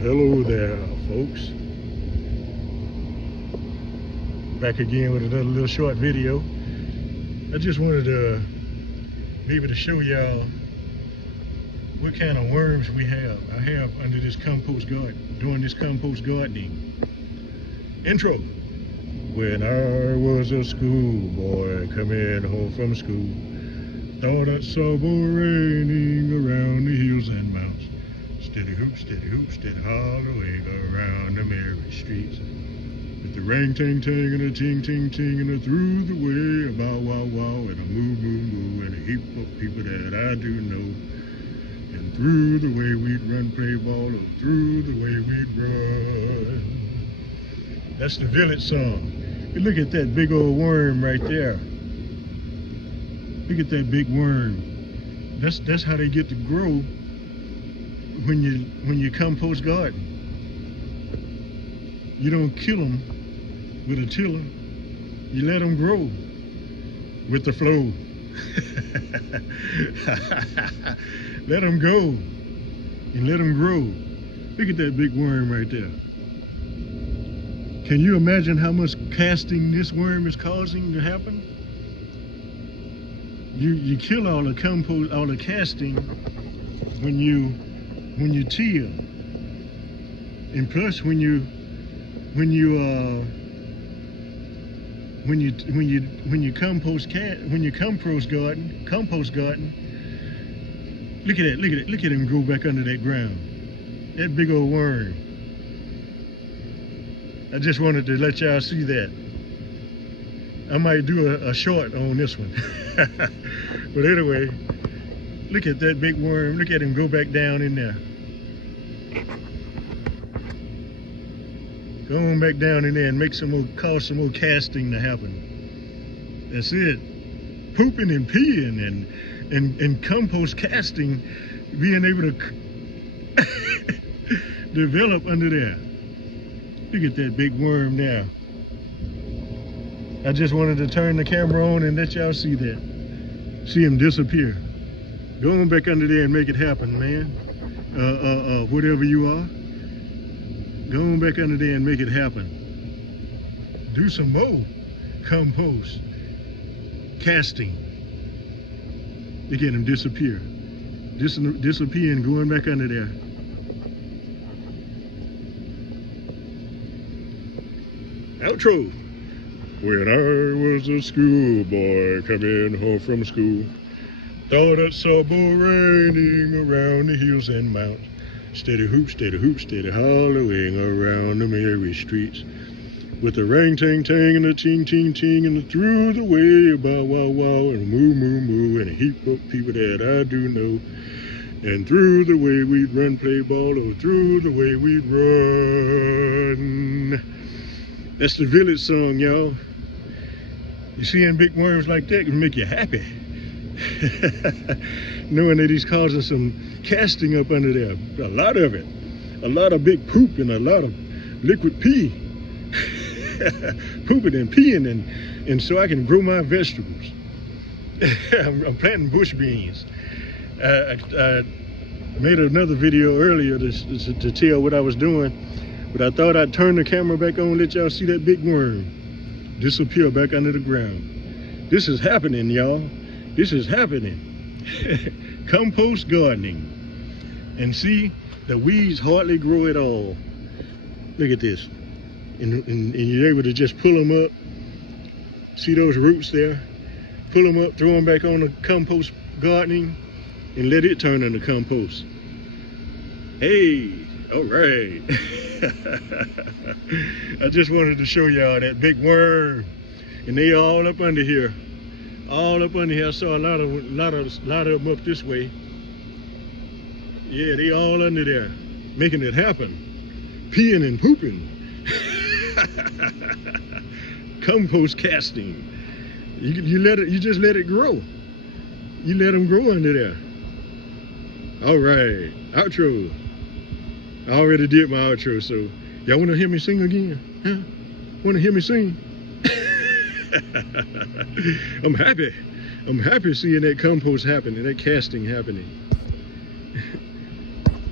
Hello there, folks. Back again with another little short video. I just wanted to be able to show y'all what kind of worms we have. I have under this compost garden, doing this compost gardening. Intro. When I was a schoolboy coming home from school, thought I saw boy raining around the hills and mountains. Steady hoop, steady hollowing around the merry streets. With the ring, ting, ting, and a ting, ting, ting, and a through the way, a bow, wow, wow, and a moo, moo, moo, and a heap of people that I do know. And through the way we'd run, play ball, or through the way we'd run. That's the village song. You look at that big old worm right there. Look at that big worm. That's how they get to grow when you compost garden. You don't kill them with a tiller. You let them grow with the flow. Let them go and let them grow. Look at that big worm right there. Can you imagine how much casting this worm is causing to happen? You kill all the compost, all the casting when you till, and plus when you compost garden. Look at him go back under that ground. That big old worm. I just wanted to let y'all see that. I might do a short on this one. But anyway, look at that big worm. Look at him go back down in there. Go on back down in there and make some more, cause some more casting to happen. That's it. Pooping and peeing and compost casting, being able to develop under there. Look at that big worm now. I just wanted to turn the camera on and let y'all see that. See him disappear. Go on back under there and make it happen, man. Whatever you are. Go on back under there and make it happen. Do some more compost casting. Look at him disappear. Disappear and going back under there. Outro. When I was a schoolboy coming home from school, thought I saw boy raining around the hills and mountains. Steady hoop, steady hollowing around the merry streets. With the ring, ting, ting, and the ting, ting, ting, and the through the way, a bow, wow, wow, and a moo, moo, moo, and a heap of people that I do know. And through the way we'd run, play ball, or through the way we'd run. That's the village song, y'all. You seeing big worms like that can make you happy. Knowing that he's causing some casting up under there. A lot of it. A lot of big poop and a lot of liquid pee. Pooping and peeing and so I can grow my vegetables. I'm planting bush beans. I made another video earlier to tell what I was doing, but I thought I'd turn the camera back on and let y'all see that big worm disappear back under the ground. This is happening, y'all. This is happening. Compost gardening. And see, the weeds hardly grow at all. Look at this. And you're able to just pull them up. See those roots there? Pull them up, throw them back on the compost gardening, and let it turn into compost. Hey, all right. I just wanted to show y'all that big worm. And they all up under here. All up under here. I saw a lot of them up this way. Yeah, they all under there, making it happen. Peeing and pooping. Compost casting. You just let it grow. You let them grow under there. All right, outro. I already did my outro, so y'all want to hear me sing again? Huh? Want to hear me sing? I'm happy. I'm happy seeing that compost happening, that casting happening.